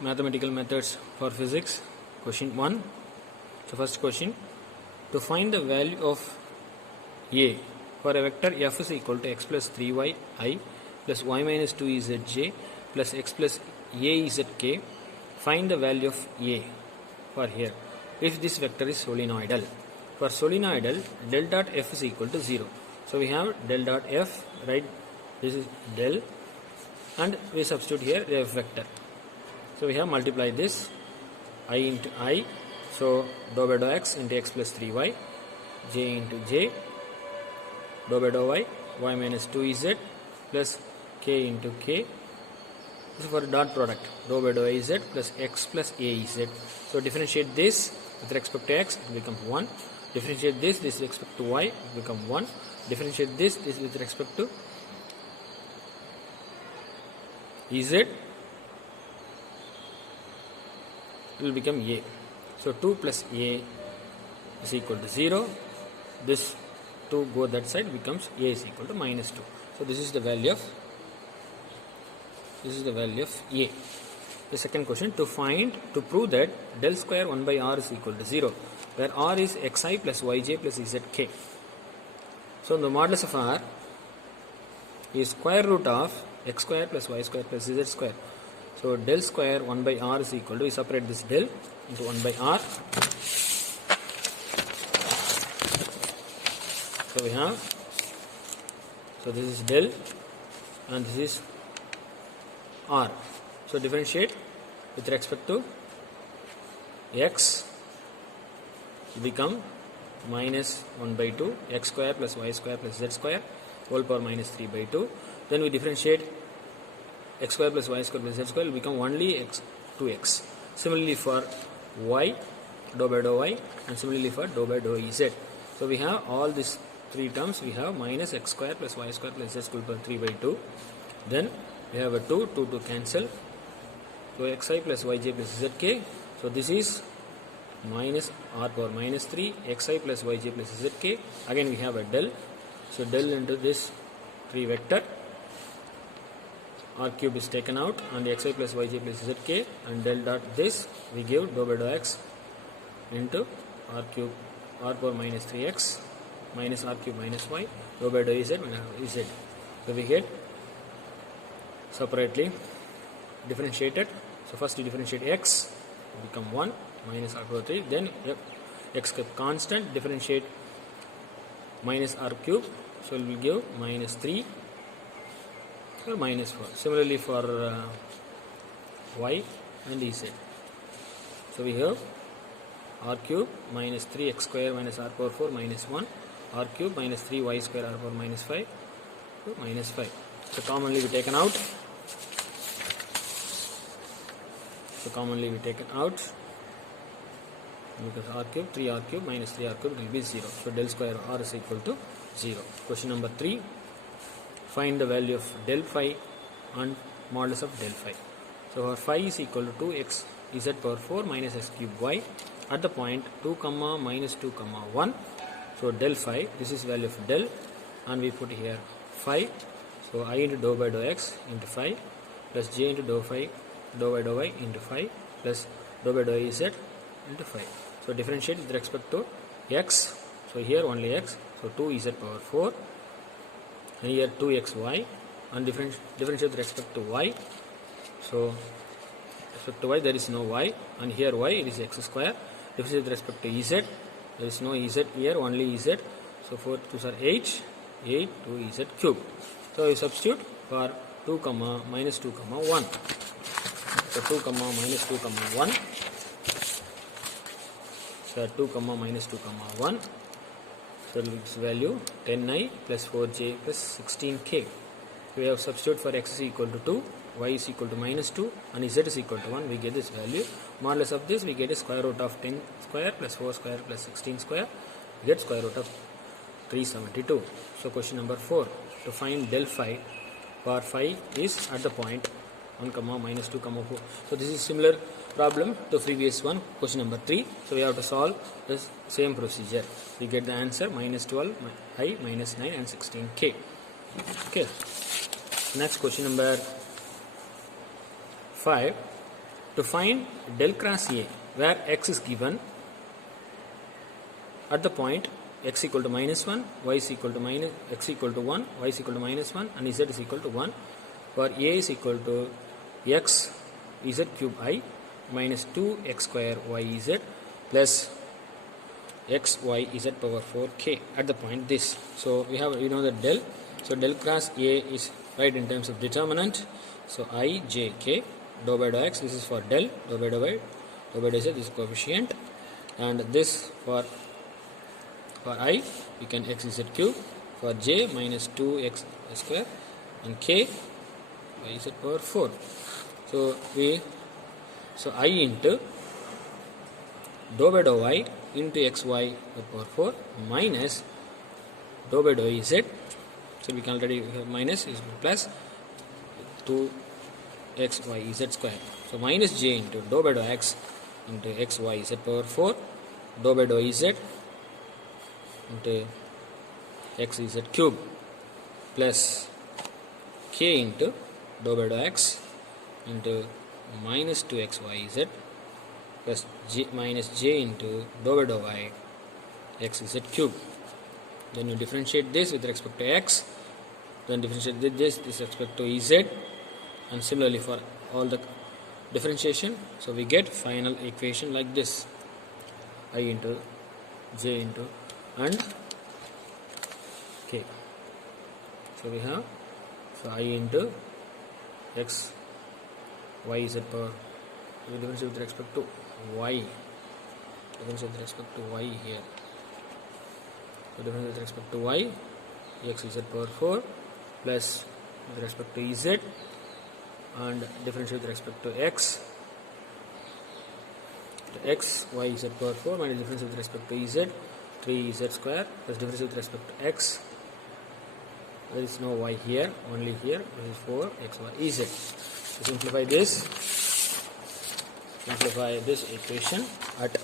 Mathematical methods for physics. Question 1. So first question, to find the value of a for a vector f is equal to x plus 3y I plus y minus 2zj plus x plus azk, find the value of a for here if this vector is solenoidal. For solenoidal, del dot f is equal to 0. So we have del dot f, right? This is del, and we substitute here the f vector. So we have multiplied this I into I, so dou by dou x into x plus 3y, j into j, dou by dou y, y minus 2z plus k into k. This is for dot product, dou by dou iz plus x plus az. So differentiate this with respect to x, it becomes 1. Differentiate this with respect to y, it becomes 1. Differentiate this with respect to ez, it will become a. So 2 plus a is equal to 0. This 2 go that side, becomes a is equal to minus 2. So this is the value of a. The second question, to prove that del square 1 by r is equal to 0, where r is xi plus yj plus zk. So the modulus of r is square root of x square plus y square plus z square. So del square 1 by r is equal to, we separate this del into 1 by r. So we have, so this is del and this is r. So differentiate with respect to x, become minus 1 by 2 x square plus y square plus z square whole power minus 3 by 2. Then we differentiate x square plus y square plus z square will become only x 2x. Similarly for y, dou by dou y, and similarly for dou by dou z. So we have all these three terms. We have minus x square plus y square plus z square power 3 by 2. Then we have a 2 to cancel. So xi plus yj plus zk. So this is minus r power minus 3 xi plus yj plus zk. Again we have a del. So del into this 3 vector. R cube is taken out and xi plus yj plus zk, and del dot this we give dou by dou x into r cube r power minus 3x minus r cube minus y dou by dou z minus z. So we get separately differentiated. So first you differentiate x, become 1 minus r power 3, then x kept constant, differentiate minus r cube, so we will give minus 3 or minus 4. Similarly for y and z. So we have r cube minus 3x square minus r power 4 minus 1, r cube minus 3y square r power minus 5, so minus 5. So commonly we taken out. Because r cube, 3r cube minus 3r cube will be 0. So del square r is equal to 0. Question number 3. Find the value of del phi and modulus of del phi. So our phi is equal to 2x z power 4 minus s cube y at the point 2 comma minus 2 comma 1. So del phi, this is value of del, and we put here phi. So I into dou by dou x into phi plus j into dou by dou y into phi plus dou by dou z into phi. So differentiate with respect to x. So here only x. So 2z power 4. And here 2xy, and differentiate with respect to y. So respect to y there is no y, and here y it is x square. Differentiate with respect to z, there is no z here, only z. So 4 2s are 8 2z cube. So you substitute for 2 comma minus 2 comma 1. So 2 comma minus 2 comma 1. So 2 comma minus 2 comma 1. So its value 10i plus 4j plus 16k. We have substitute for x is equal to 2, y is equal to minus 2, and z is equal to 1. We get this value. Modulus of this, we get a square root of 10 square plus 4 square plus 16 square. We get square root of 372. So question number 4. To find del phi, for phi is at the point 1 comma minus 2 comma 4. So this is similar problem to previous one, question number 3. So we have to solve this same procedure. We get the answer minus 12 I minus 9 and 16k. Okay. Next question number 5. To find del cross A, where x is given at the point x equal to minus 1, y is equal to minus, x equal to 1, y is equal to minus 1, and z is equal to 1, where A is equal to x z cube I minus 2x square y z plus x y z power 4k at the point this. So we have, you know, the del. So del cross A is right in terms of determinant. So I j k dou by dou x, this is for del, dou by dou z, this is coefficient, and this for I we can x z cube, for j minus 2x square, and k y z power 4. So I into dou by dou y into xy power 4 minus dou by dou z. So we can already minus is plus 2xy z square. So minus j into dou by dou x into xy z power 4 dou by dou z into x z cube plus k into dou by dou x into minus 2xyz plus minus j into dou by dou y x z cube. Then you differentiate this with respect to x, then differentiate this with respect to z, and similarly for all the differentiation. So we get final equation like this: I into j into and k. So we have I into x y z power, we differentiate with respect to y, differentiate with respect to y here. So differentiate with respect to y, x z power 4 plus with respect to z, and differentiate with respect to x y z power 4 minus differentiate with respect to z 3z square plus differentiate with respect to x. There is no y here, only here. This is 4 x y z. So simplify this equation at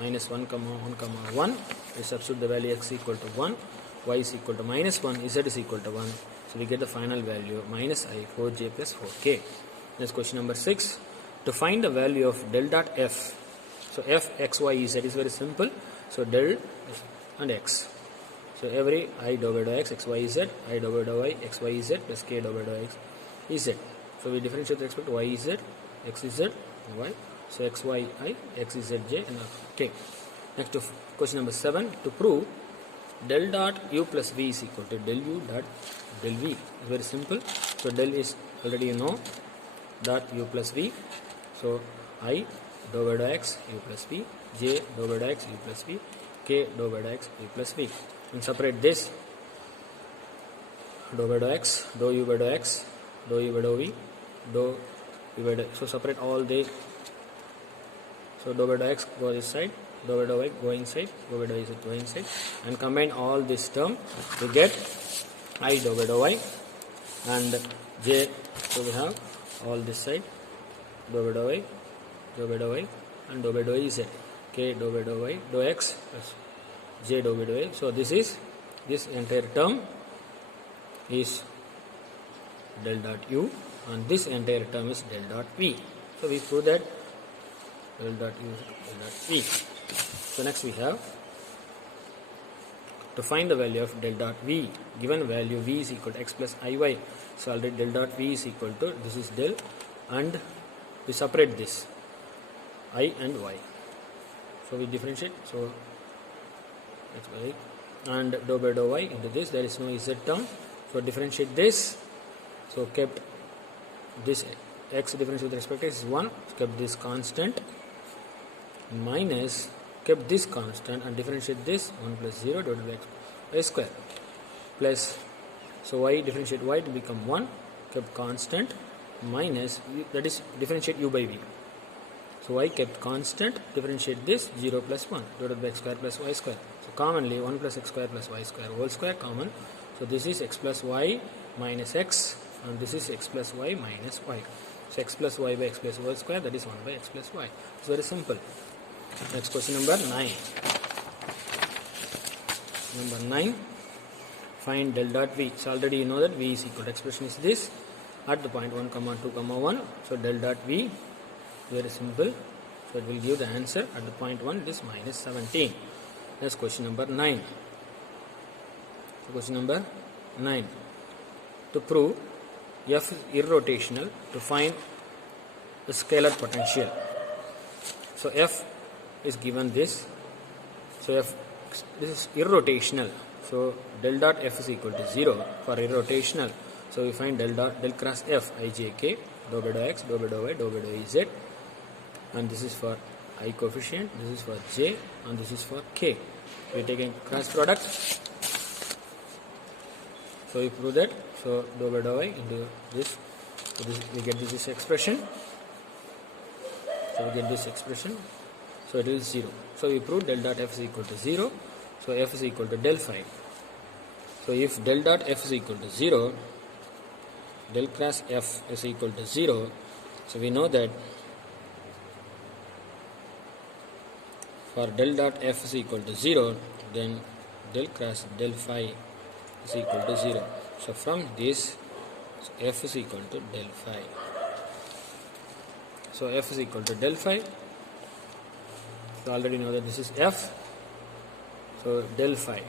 minus 1 comma 1 comma 1. We substitute the value x equal to 1, y is equal to minus 1, z is equal to 1. So we get the final value minus I 4j plus 4k. Next question number 6. To find the value of del dot f. So f x y z is very simple. So del and x. So every I dou by dou x x y z, I dou by dou y x y z plus k dou by dou x z. So we differentiate with respect to y z, x z, y. So x y I, x z j, and k. Next to question number 7. To prove del dot u plus v is equal to del u dot del v. It's very simple. So del is already you know, dot u plus v. So I dou by dou x u plus v, j dou by dou x u plus v, k dou by dou x u plus v. And separate this dou by dou x, dou u by dou x, dou u by dou v, dou u by dou. So separate all the. So dou by dou x go this side, dou by dou y go inside, dou by dou z go inside, and combine all this term. We get I dou by dou y and j. So we have all this side dou by dou y, dou by dou y, and dou by dou z, k dou by dou y dou x plus j dou by dou y. So this entire term is del dot u, and this entire term is del dot v. So we prove that del dot u is del dot v. So next we have to find the value of del dot v. Given value v is equal to x plus iy. So already del dot v is equal to, this is del, and we separate this I and y. So we differentiate. So that's y and dou by dou y into this. There is no z term. So differentiate this. So kept this x differential with respect to x is 1. Kept this constant minus kept this constant and differentiate this 1 plus 0 divided by x y square plus. So y differentiate y to become 1. Kept constant minus, that is differentiate u by v. So y kept constant, differentiate this 0 plus 1 divided by x square plus y square. So commonly 1 plus x square plus y square whole square common. So this is x plus y minus x, and this is x plus y minus y. So x plus y by x plus y square, that is 1 by x plus y. It's very simple. Next question number 9. Number 9. Find del dot v. So already you know that v is equal to, expression is this at the point 1 comma 2 comma 1. So del dot v Very simple. So it will give the answer at the point 1, it is minus 17. That's question number 9. So question number 9. To prove F is irrotational, to find the scalar potential. So F is given this. So this is irrotational. So del dot F is equal to 0 for irrotational. So we find del cross F, ijk, dou by dou x, dou by dou y, dou by dou z. And this is for I coefficient, this is for j, and this is for k. We are taking cross product. So we prove that. So dou by dou y into this. So this, we get this expression. So we get this expression. So it is 0. So we prove del dot F is equal to 0. So F is equal to del phi. So if del dot F is equal to 0, del cross F is equal to 0. So we know that for del dot F is equal to 0, then del cross del phi is equal to 0. So from this, so F is equal to del phi. So F is equal to del phi. So already know that this is F. So del phi.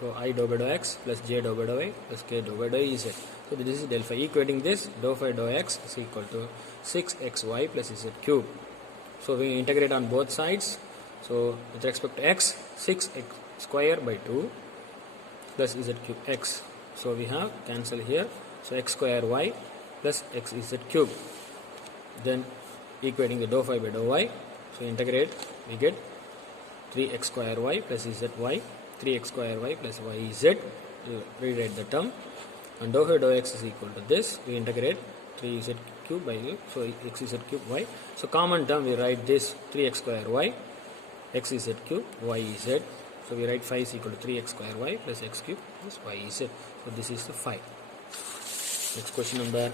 So I dou by dou x plus j dou by dou y plus k dou by dou z. So this is del phi. Equating this, dou phi dou x is equal to 6xy plus z cube. So we integrate on both sides. So with respect to x, 6x square by 2 plus z cube x. So we have cancel here. So x square y plus x z cube. Then equating the dou phi by dou y. So integrate, we get 3x square y plus zy, 3x square y plus yz. Rewrite the term. And dou phi dou x is equal to this. We integrate 3z cube by u. So xz cube y. So common term we write this 3x square y, xz cube, yz. So we write phi is equal to 3x square y plus x cube plus yz. So this is the phi. Next question number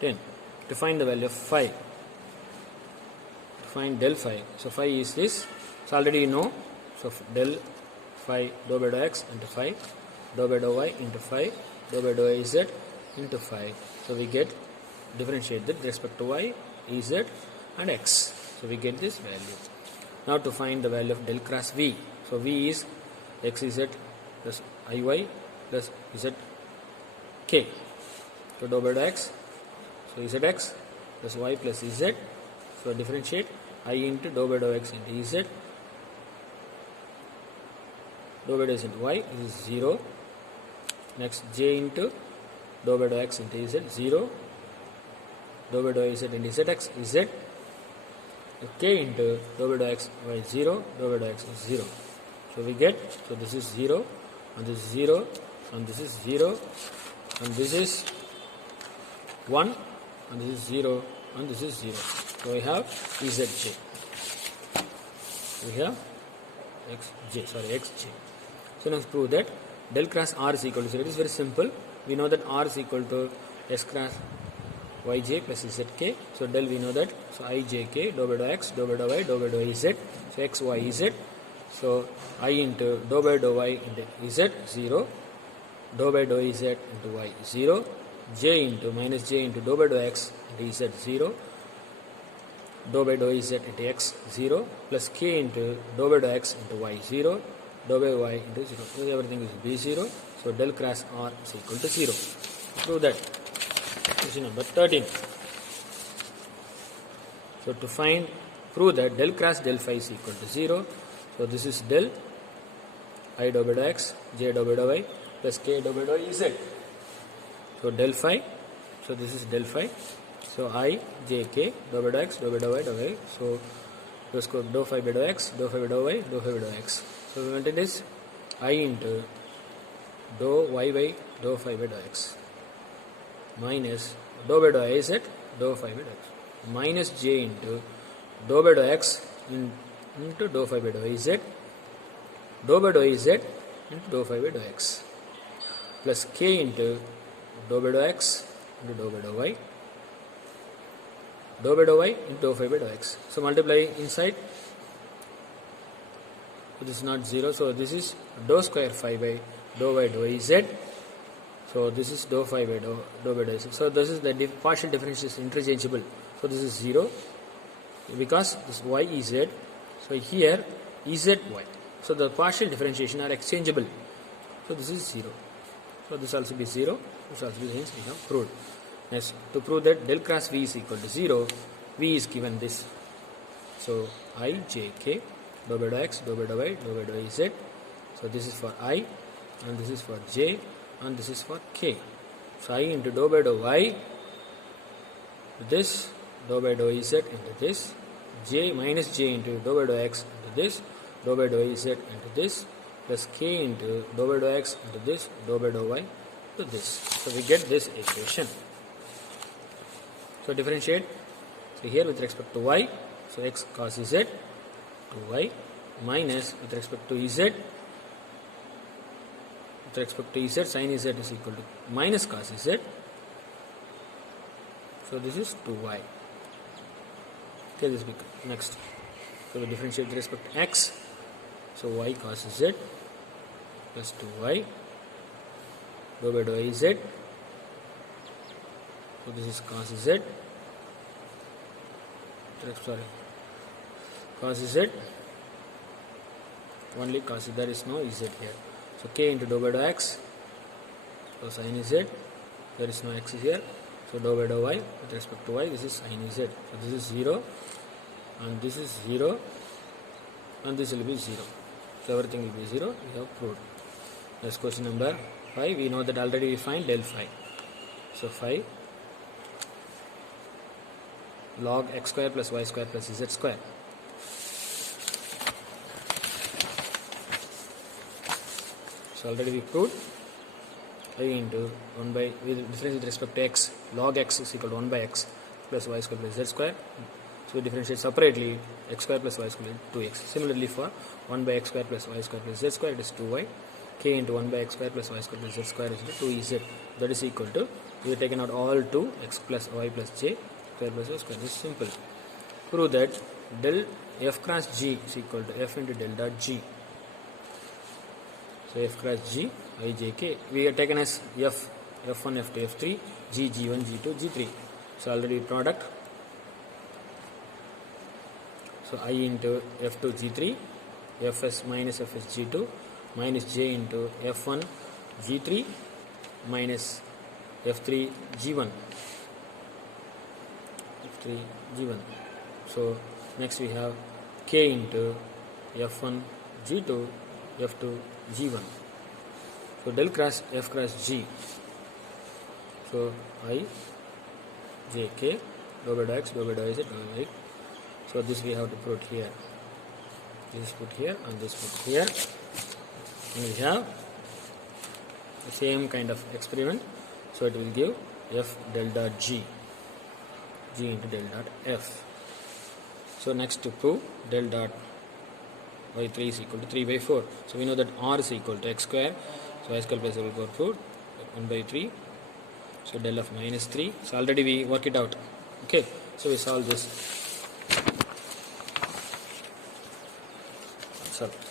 10. To find the value of phi. To find del phi. So phi is this. So already you know. So del phi dou by dou x into phi, dou by dou y into phi, dou by dou z into phi. So we get differentiate with respect to y, z and x. So we get this value. Now to find the value of del cross v. So v is xz plus iy plus zk. So dou by dou x. So zx plus y plus z. So differentiate I into dou by dou x into z. Dou by dou z into y is 0. Next j into dou by dou x into z 0. Dou by dou z into zx is z. K into dou by dou x y 0. Dou by dou x is 0. So we get, so this is 0 and this is 0 and this is 0 and this is 1 and this is 0 and this is 0. So we have zj. We have xj. So now prove that del cross r is equal to 0. It is very simple. We know that r is equal to s cross yj plus zk. So del we know that. So ijk, dou by dou x, dou by dou y, dou by dou z. So x, y, z. So I into dou by dou y into z 0. Dou by dou z into y 0. J into minus j into dou by dou x into z 0. Dou by dou z into x 0 plus k into dou by dou x into y 0. Dou by y into 0. So everything is b0. So del cross r is equal to 0. Prove that. Question number 13. So to prove that del cross del phi is equal to 0. So this is del I dou by dou x, j dou by dou y plus k dou by dou z. So del phi. So this is del phi. So I, j, k, dou by dou x, dou by dou y, dou y. So let's go dou phi by dou x, dou phi by dou y, dou phi by dou x. So we want it is I into dou y by dou phi by dou x minus dou by dou y z, dou phi by dou x minus j into dou by dou x into dou phi by dou z, dou by dou z into dou phi by dou x plus k into dou by dou x into dou by dou y, dou by dou y into dou phi by dou x. So multiply inside. So this is not 0. So this is dou square phi by dou y dou z. So this is dou phi by dou by dou z. So this is the partial differential is interchangeable. So this is 0 because this y is z. So here is z y. So the partial differentiation are exchangeable. So this is 0. So this also be 0. This also be, hence we have proved. Next, to prove that del cross v is equal to 0, v is given this. So I j k dou by dou x, dou by dou y, dou by dou z. So this is for I, and this is for j, and this is for k. So I into dou by dou y, this dou by dou z into this, j minus j into dou by dou x into this, dou by dou z into this, plus k into dou by dou x into this, dou by dou y to this. So we get this equation. So differentiate. So here with respect to y, so x cos z to y minus with respect to z, with respect to z sin z is equal to minus cos z. So this is 2y. Okay, this becomes next. So we differentiate with respect to x. So y cos z plus 2y dou by dou z. So this is cos z. Sorry, cos z. Only cos z. There is no z here. So k into dou by dou x. So sin z. There is no x here. So dou by dou y with respect to y. This is sin z. So this is 0, and this is 0, and this will be 0. So everything will be 0. We have proved. Next question number 5. We know that already we find del phi. So phi log x square plus y square plus z square. So already we proved I into 1 by, with difference with respect to x, log x is equal to 1 by x plus y square plus z square. So we differentiate separately x square plus y square into 2x. Similarly for 1 by x square plus y square plus z square, it is 2y. K into 1 by x square plus y square plus z square is equal to 2ez. That is equal to, we have taken out all 2, x plus y plus j square plus y square. This is simple. Prove that del f cross g is equal to f into del dot g. So f cross g, I j k. We have taken as f, f1, f2, f3, g, g1, g2, g3. So already product. So I into f2, g3, fs minus fs g2 minus j into f1, g3 minus f3, g1. f3, g1. So next we have k into f1, g2, f2, g1. So del cross f cross g. So I j k dou by dou x, dou by dou z, dou by y. So this we have to put here. This put here and this put here. And we have the same kind of experiment. So it will give f del dot g, g into del dot f. So next to prove del dot y3 is equal to 3 by 4. So we know that r is equal to x square. So y square plus y will proved 1 by 3. So del of minus 3. So already we work it out. Okay. So we solve this. Solve.